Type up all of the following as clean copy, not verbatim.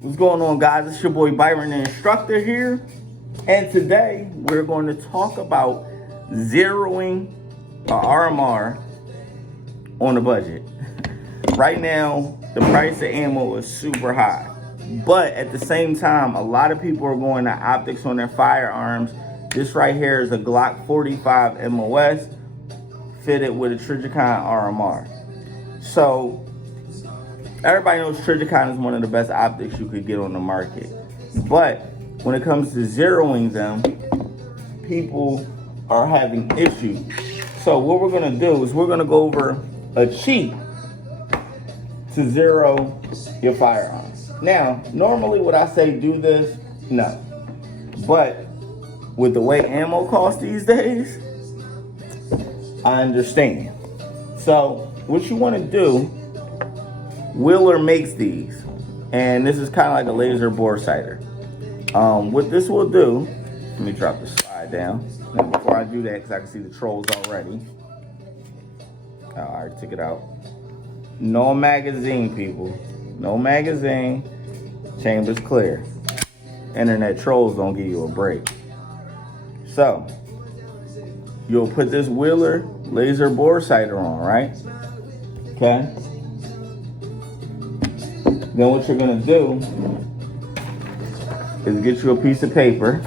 What's going on, guys? It's your boy Byron, the instructor here. And today we're going to talk about zeroing a RMR on a budget. Right now, the price of ammo is super high. But at the same time, a lot of people are going to optics on their firearms. This right here is a Glock 45 MOS fitted with a Trijicon RMR. So everybody knows Trijicon is one of the best optics you could get on the market. But when it comes to zeroing them, people are having issues. So what we're gonna do is we're gonna go over a cheat to zero your firearms. Now, normally would I say do this? No. But with the way ammo costs these days, I understand. So what you wanna do, Wheeler makes these, and this is kind of like a laser bore sighter. What this will do, let me drop the slide down. Now, before I do that, because I can see the trolls already. I already took it out. No magazine, people. No magazine. Chamber's clear. Internet trolls don't give you a break. So, you'll put this Wheeler laser bore sighter on, right? Okay. Then what you're gonna do is get you a piece of paper.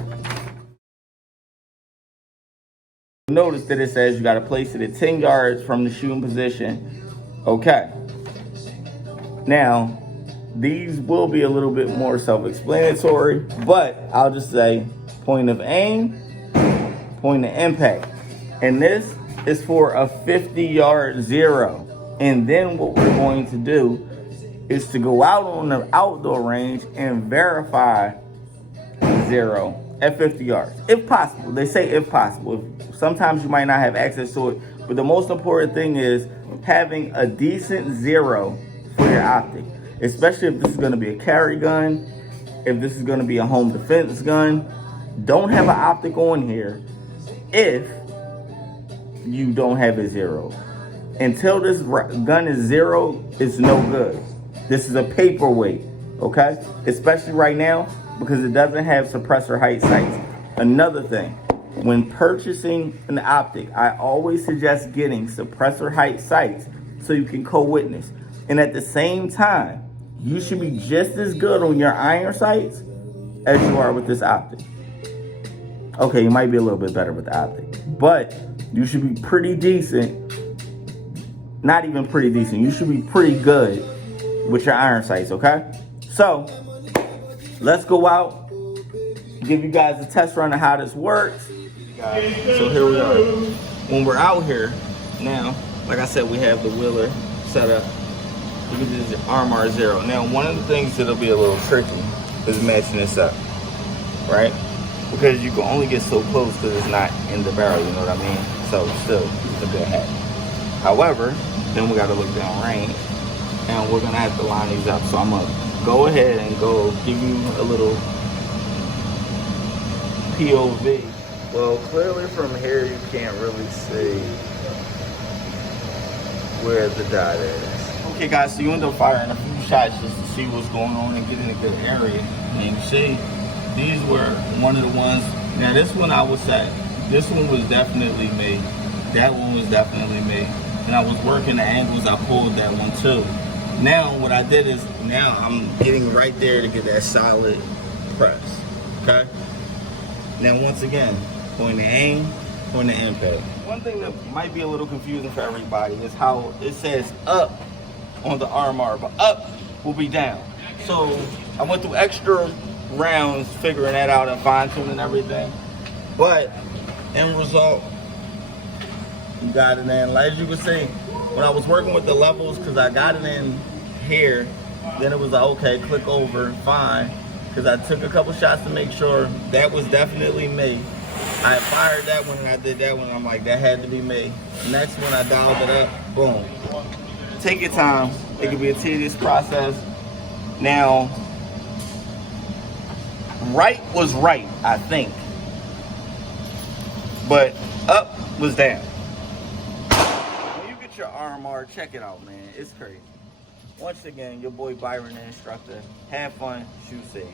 Notice that it says you gotta place it at 10 yards from the shooting position. Okay. Now, these will be a little bit more self-explanatory, but I'll just say point of aim, point of impact. And this is for a 50-yard zero. And then what we're going to do is to go out on the outdoor range and verify zero at 50 yards. If possible. They say if possible. Sometimes you might not have access to it, but the most important thing is having a decent zero for your optic, especially if this is going to be a carry gun, if this is going to be a home defense gun. Don't have an optic on here if you don't have a zero. Until this gun is zero, it's no good. This is a paperweight, okay? Especially right now, because it doesn't have suppressor height sights. Another thing, when purchasing an optic, I always suggest getting suppressor height sights so you can co-witness. And at the same time, you should be just as good on your iron sights as you are with this optic. Okay, you might be a little bit better with the optic, but you should be pretty decent. Not even pretty decent, you should be pretty good with your iron sights, okay? So, let's go out, give you guys a test run of how this works. So here we are. When we're out here, now, like I said, we have the Wheeler set up. Look at this RMR zero. Now, one of the things that'll be a little tricky is matching this up, right? Because you can only get so close because it's not in the barrel, you know what I mean? So, still, it's a good hat. However, then we gotta look down range, and we're gonna have to line these up. So I'm gonna go ahead and go give you a little POV. Well, clearly from here you can't really see where the dot is. Okay guys, so you end up firing a few shots just to see what's going on and get in a good area. And you see, these were one of the ones. Now this one I would say, this one was definitely me. That one was definitely me. And I was working the angles, I pulled that one too. Now what I did is, now I'm getting right there to get that solid press, okay? Now once again, point the aim, point the impact. One thing that might be a little confusing for everybody is how it says up on the RMR, but up will be down. So I went through extra rounds figuring that out and fine tuning everything. But end result, you got it in. As you can see, when I was working with the levels, because I got it in here, then it was like, okay, click over, fine. Because I took a couple shots to make sure that was definitely me. I fired that one and I did that one. I'm like, that had to be me. Next one, I dialed it up, boom. Take your time. It could be a tedious process. Now, right was right, I think. But up was down. When you get your RMR, check it out, man. It's crazy. Once again, your boy Byron, the instructor. Have fun, shoot safe.